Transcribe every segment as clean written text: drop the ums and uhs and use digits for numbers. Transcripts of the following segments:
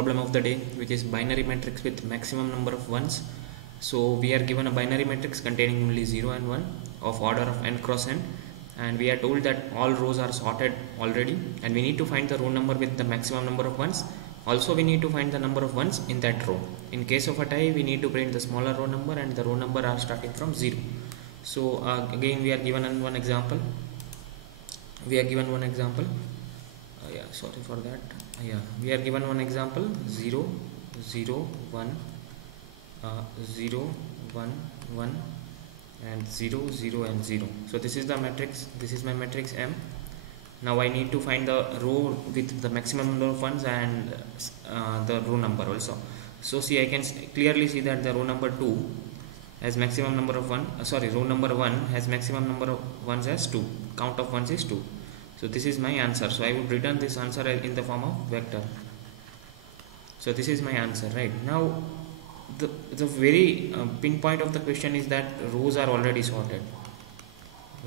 problem of the day, which is binary matrix with maximum number of ones. So we are given a binary matrix containing only 0 and 1 of order of n cross n, and we are told that all rows are sorted already, and we need to find the row number with the maximum number of ones. Also we need to find the number of ones in that row. In case of a tie, we need to print the smaller row number, and the row number are starting from 0. So again we are given one example. We are given one example. Sorry for that. We are given one example: 0, 0, 1, 0, 1, 1, and 0, 0, and 0. So this is the matrix. This is my matrix M. Now I need to find the row with the maximum number of ones and the row number also. So see, I can clearly see that the row number 2 has maximum number of 1. Row number 1 has maximum number of ones as 2. Count of ones is 2. So this is my answer. So I would return this answer in the form of vector. So this is my answer, right? Now the very pinpoint of the question is that rows are already sorted.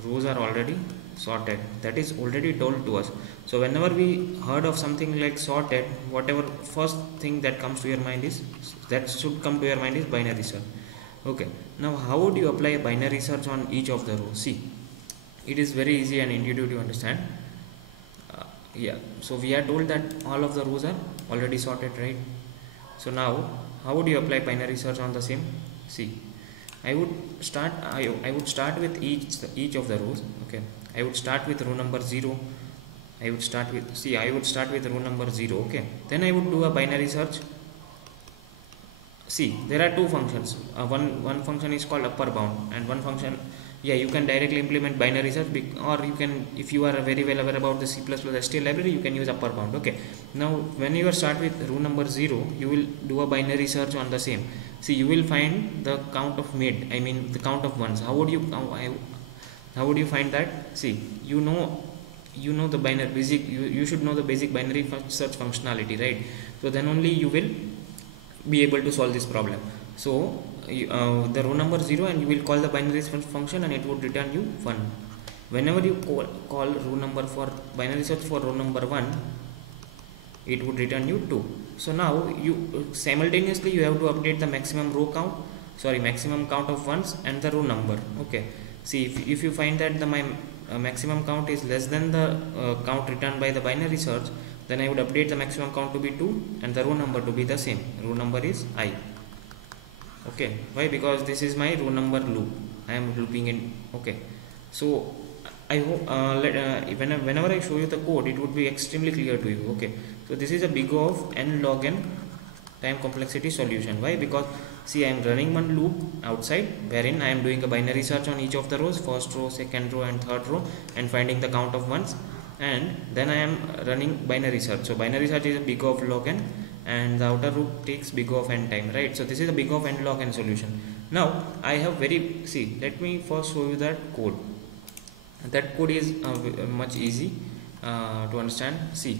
Rows are already sorted. That is already told to us. So whenever we heard of something like sorted, whatever first thing that comes to your mind is, that should come to your mind is binary search. Okay. Now how would you apply a binary search on each of the rows? See, it is very easy and intuitive to understand. So we are told that all of the rows are already sorted, right? So now how would you apply binary search on the same? See, I would start with each of the rows. Okay, I would start with row number 0. I would start with row number 0. Okay, then I would do a binary search. See, there are two functions. One function is called upper bound, and one function, you can directly implement binary search, or you can, if you are very well aware about the C++ STL library, you can use upper bound. Okay, now when you start with row number 0, you will do a binary search on the same. See, you will find the count of mid, the count of ones. How would you find that? See, you know the binary basic, you should know the basic binary search functionality, right? So then only you will be able to solve this problem. So the row number 0, and you will call the binary search function, and it would return you 1. Whenever you call row number for binary search for row number 1, it would return you 2. So now you simultaneously you have to update the maximum count of ones and the row number. Okay, see, if you find that my maximum count is less than the count returned by the binary search, then I would update the maximum count to be 2 and the row number to be the same. Row number is I. Okay, why? Because this is my row number loop. I am looping in. Okay, so I hope whenever I show you the code, it would be extremely clear to you. Okay, so this is a big O of NLogN time complexity solution. Why? Because see, I am running one loop outside wherein I am doing a binary search on each of the rows, first row, second row, and third row, and finding the count of ones, and then I am running binary search. So binary search is a big O of log n, and the outer loop takes big O of n time, right? So this is a big O of NLogN solution. Now I have let me first show you that code. That code is much easy to understand. See,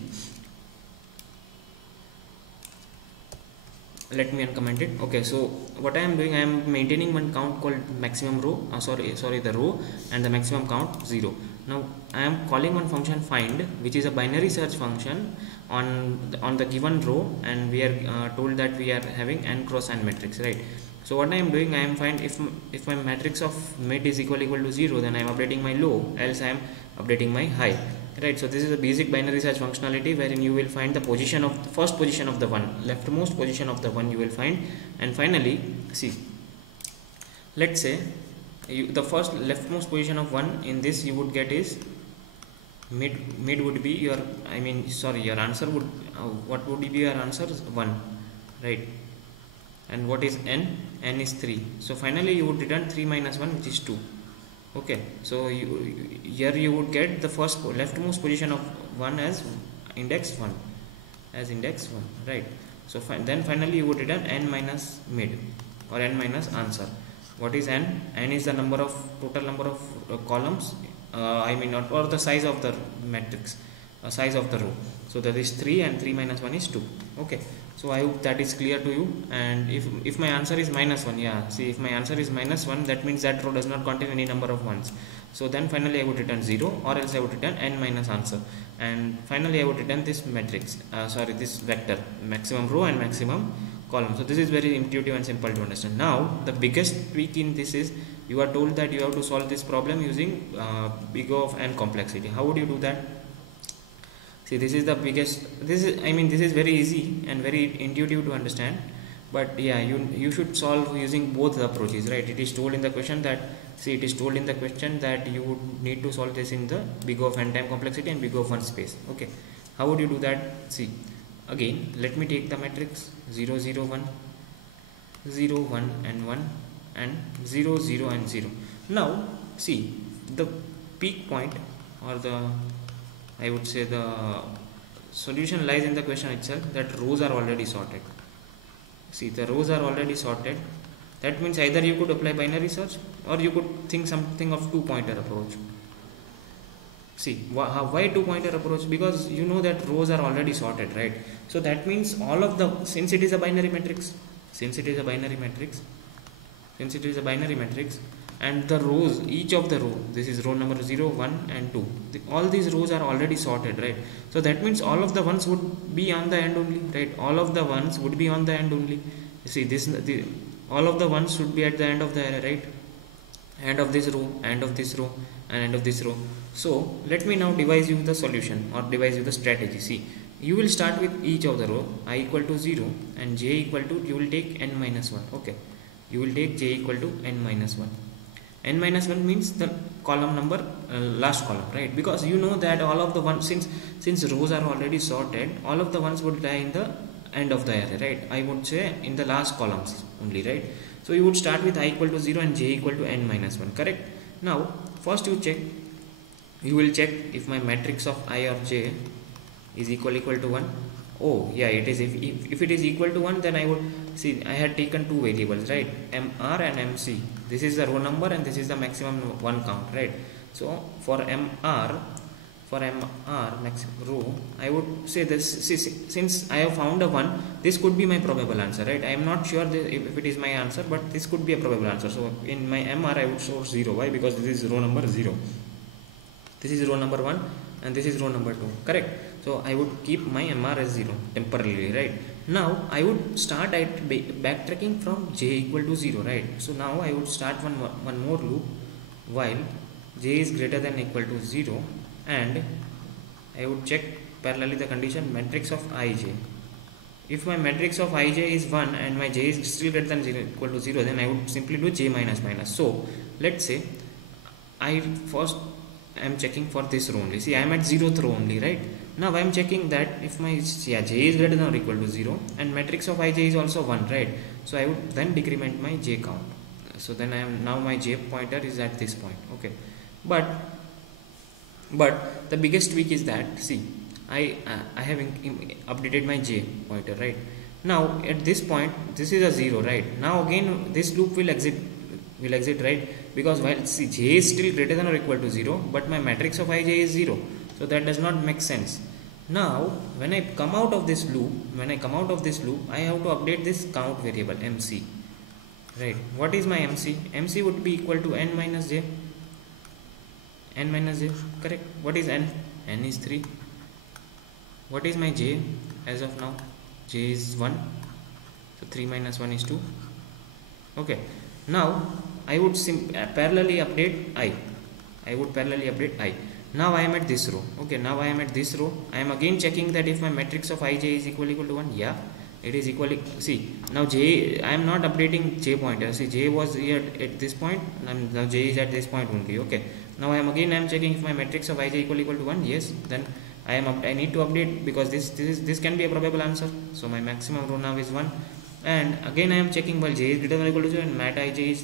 let me uncomment it. Okay, so what I am doing, I am maintaining one count called maximum row, the row, and the maximum count 0. Now I am calling one function find, which is a binary search function on the given row, and we are told that we are having n cross n matrix, right? So what I am doing, I am find if my matrix of mid is equal to 0, then I am updating my low, else I am updating my high, right? So this is a basic binary search functionality wherein you will find the first position of the one, leftmost position of the one you will find, and finally, see, let's say the first leftmost position of 1 in this you would get is mid would be your your answer would what would be your answer? 1, right? And what is n? N is 3. So finally you would return 3 minus 1, which is 2. Okay, so here you would get the first leftmost position of 1 as index 1, right? So then finally you would return n minus mid, or n minus answer. What is n? N is the total number of columns, or the size of the matrix, size of the row. So that is 3, and 3 minus 1 is 2. Okay, so I hope that is clear to you. And if my answer is minus 1, see, if my answer is minus 1, that means that row does not contain any number of ones. So then finally I would return 0, or else I would return n minus answer, and finally I would return this matrix, this vector, maximum row and maximum column. So this is very intuitive and simple to understand. Now the biggest tweak in this is, you are told that you have to solve this problem using big O of n complexity. How would you do that? See, this is the biggest, this is very easy and very intuitive to understand, but yeah, you should solve using both the approaches, right? It is told in the question that, see, it is told in the question that you would need to solve this in the big O of n time complexity and big O of 1 space. Okay, how would you do that? See, again, let me take the matrix 0 0 1 0 1 and 1 and 0 0 and 0. Now see, the peak point, or I would say the solution lies in the question itself, that rows are already sorted. See, the rows are already sorted. That means either you could apply binary search, or you could think something of two-pointer approach. See, why two-pointer approach? Because you know that rows are already sorted, right? So that means all of the, since it is a binary matrix, and the rows, each of the row, this is row number 0, 1 and 2, all these rows are already sorted, right? So that means all of the ones would be on the end only, right? All of the ones would be on the end only. You see, all of the ones should be at the end of the array, right? End of this row, end of this row, and end of this row. So let me now devise you the solution, or devise you the strategy. See, you will start with each of the row, I equal to 0 and j equal to, you will take n minus 1. Okay, you will take j equal to n minus 1. N minus 1 means the column number, last column, right? Because you know that all of the ones, since rows are already sorted, all of the ones would lie in the end of the array, right? I would say in the last columns only, right? So you would start with I equal to 0 and j equal to n minus 1, correct? Now first you will check if my matrix of I or j is equal to 1. Oh yeah, it is. If it is equal to 1, then I would see, I had taken two variables, right? mr and mc. This is the row number and this is the maximum one count, right? So for mr maximum row, I would say this, since I have found a 1, this could be my probable answer, right? I am not sure if it is my answer, but this could be a probable answer. So in my mr I would source 0. Why? Because this is row number 0, this is row number 1, and this is row number 2, correct? So I would keep my mr as 0 temporarily, right? Now I would start at backtracking from j equal to 0, right? So now I would start one more loop while j is greater than or equal to 0, and I would check parallelly the condition matrix of ij. If my matrix of ij is 1 and my j is still greater than or equal to 0, then I would simply do j minus minus. So let's say I first am checking for this row only. See, I am at 0th row only, right? Now I am checking that if my j is greater than or equal to 0 and matrix of ij is also 1, right? So I would then decrement my j count. So then now my j pointer is at this point, okay? But the biggest tweak is that, see, I have updated my j pointer, right? Now at this point, this is a 0, right? Now again this loop will exit, right? Because while, see, j is still greater than or equal to 0, but my matrix of ij is 0. So that does not make sense. Now when I come out of this loop, I have to update this count variable mc, right? What is my mc? Mc would be equal to n minus j, correct? What is n? N is 3. What is my j as of now? J is 1, so 3 minus 1 is 2. Okay, now I would parallelly update I. Now I am at this row. Okay, now I am at this row. I am again checking that if my matrix of ij is equal to 1. Yeah, it is equal. See, now j, I am not updating j pointer. See, j was here at this point, and now j is at this point only. Okay, now I am checking if my matrix of ij equal to 1. Yes, then I need to update, because this can be a probable answer. So my maximum row now is 1, and again I am checking while j is greater than or equal to 0 and mat ij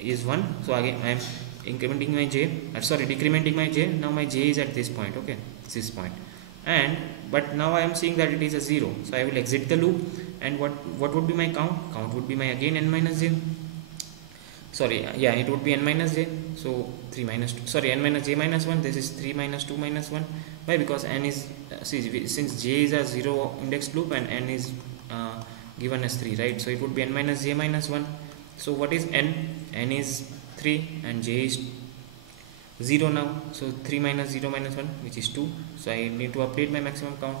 is 1. So again I am incrementing my j, decrementing my j. Now my j is at this point, okay, this point, and but now I am seeing that it is a 0. So I will exit the loop, and what would be my count? Count would be my again n minus j. Sorry, yeah, it would be n minus j. So 3 minus 2, sorry, n minus j minus 1. This is 3 minus 2 minus 1. Why? Because n is, since j is a 0 indexed loop and n is given as 3, right? So it would be n minus j minus 1. So what is n? N is 3 and j is 0 now, so 3 minus 0 minus 1, which is 2. So I need to update my maximum count.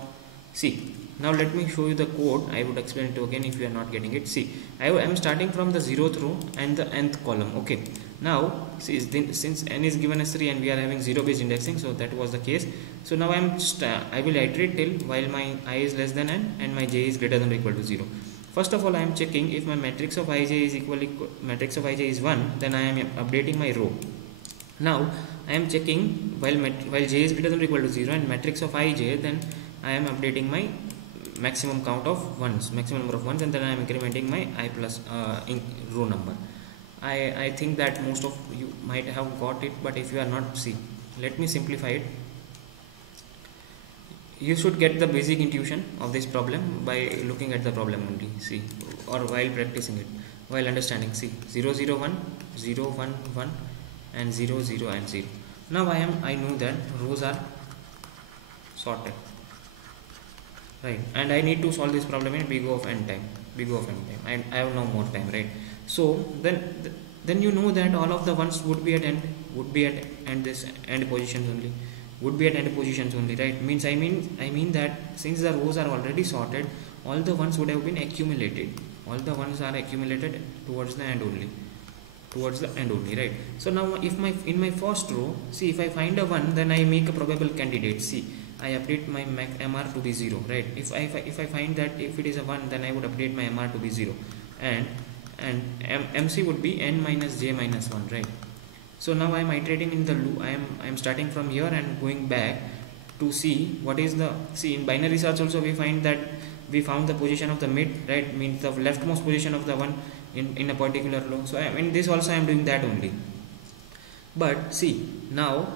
See, now let me show you the code. I would explain it again if you are not getting it. See, I am starting from the 0th row and the nth column. Okay, now see, since n is given as 3 and we are having 0 based indexing, so that was the case. So now I will iterate till while my I is less than n and my j is greater than or equal to 0. First of all, I am checking if my matrix of ij is matrix of ij is 1, then I am updating my row. Now I am checking while j is greater than or equal to 0 and matrix of ij, then I am updating my maximum count of ones, maximum number of ones, and then I am incrementing my I plus row number. I think that most of you might have got it, but if you are not, see, let me simplify it. You should get the basic intuition of this problem by looking at the problem only, see, or while practicing it, while understanding. See, 0 0 1 0 1 1 and 0 0 and 0. Now I know that rows are sorted, right, and I need to solve this problem in big O of n time. I have no more time, right? So then you know that all of the ones would be at end this end positions only, right? Means I mean that since the rows are already sorted, all the ones would have been accumulated. All the ones are accumulated towards the end only, right? So now if in my first row, see, if I find a 1, then I make a probable candidate. See, I update my MR to be 0, right? If I find that if it is a 1, then I would update my MR to be 0, and MC would be n minus j minus 1, right? So now I am iterating in the loop. I am starting from here and going back to see what is the, see, in binary search also we find that we found the position of the mid, right? Means the leftmost position of the one in a particular row. So in this also I am doing that only. But see, now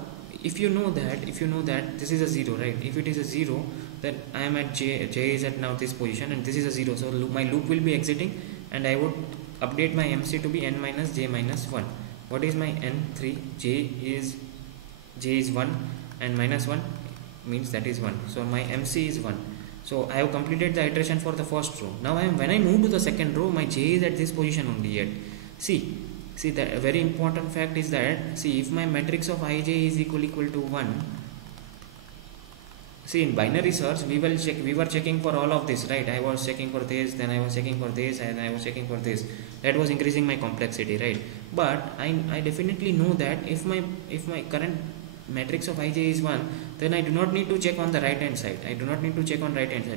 if you know that this is a 0, right? If it is a 0, then I am at j is at now this position and this is a 0, so my loop will be exiting and I would update my MC to be n minus j minus 1. What is my n3? J is 1 and minus 1 means that is 1, so my MC is 1. So I have completed the iteration for the first row. Now when I move to the second row, my j is at this position only yet. See, the very important fact is that, see, if my matrix of ij is equal to 1, see, in binary search we were checking for all of this, right? I was checking for this, then I was checking for this, and I was checking for this. That was increasing my complexity, right? But I definitely know that if my current matrix of ij is 1, then I do not need to check on the right hand side.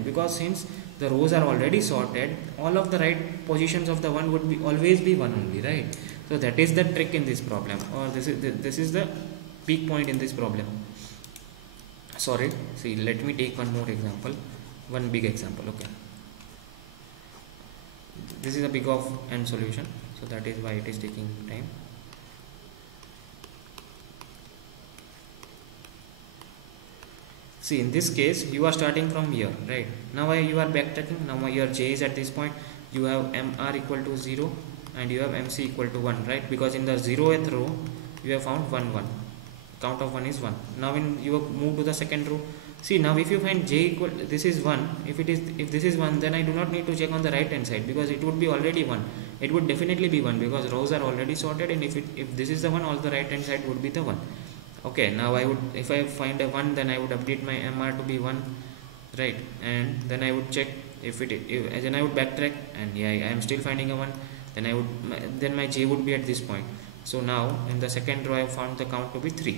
Because since the rows are already sorted, all of the right positions of the one would always be 1 only, right? So that is the trick in this problem, or this is the peak point in this problem. Sorry, see, let me take one more example, one big example. Okay, this is a big of n solution, so that is why it is taking time. See, in this case you are starting from here, right? Now you are backtracking. Now your j is at this point, you have mr equal to 0 and you have mc equal to 1, right? Because in the 0th row you have found 1 1, count of 1 is 1. Now when you move to the second row, see, now if you find j equal, this is 1, if this is 1, then I do not need to check on the right hand side because it would be already 1. It would definitely be 1 because rows are already sorted, and if this is the 1, all the right hand side would be the 1. Okay, now if I find a 1, then I would update my MR to be 1, right? And then I would check then I would backtrack, and yeah, I am still finding a 1. Then my j would be at this point. So now in the second row I have found the count to be 3.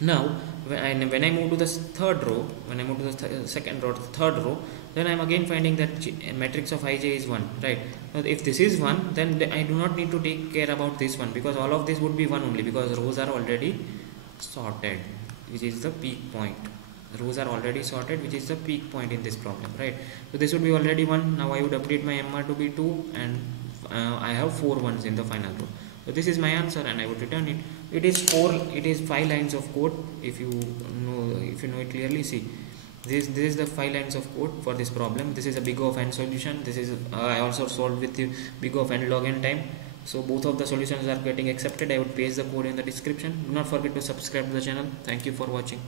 Now when I move to the third row, third row, then I am again finding that matrix of ij is 1, right? Now if this is 1, then I do not need to take care about this one because all of this would be 1 only because rows are already sorted, which is the peak point. Rows are already sorted, which is the peak point in this problem, right? So this would be already 1. Now I would update my MR to be 2, and I have 4 ones in the final row. So this is my answer, and I would return it. It is 5 lines of code. If you know it clearly, see, this is the 5 lines of code for this problem. This is a big O of n solution. This is I also solved with the big O of NLogN time. So both of the solutions are getting accepted. I would paste the code in the description. Do not forget to subscribe to the channel. Thank you for watching.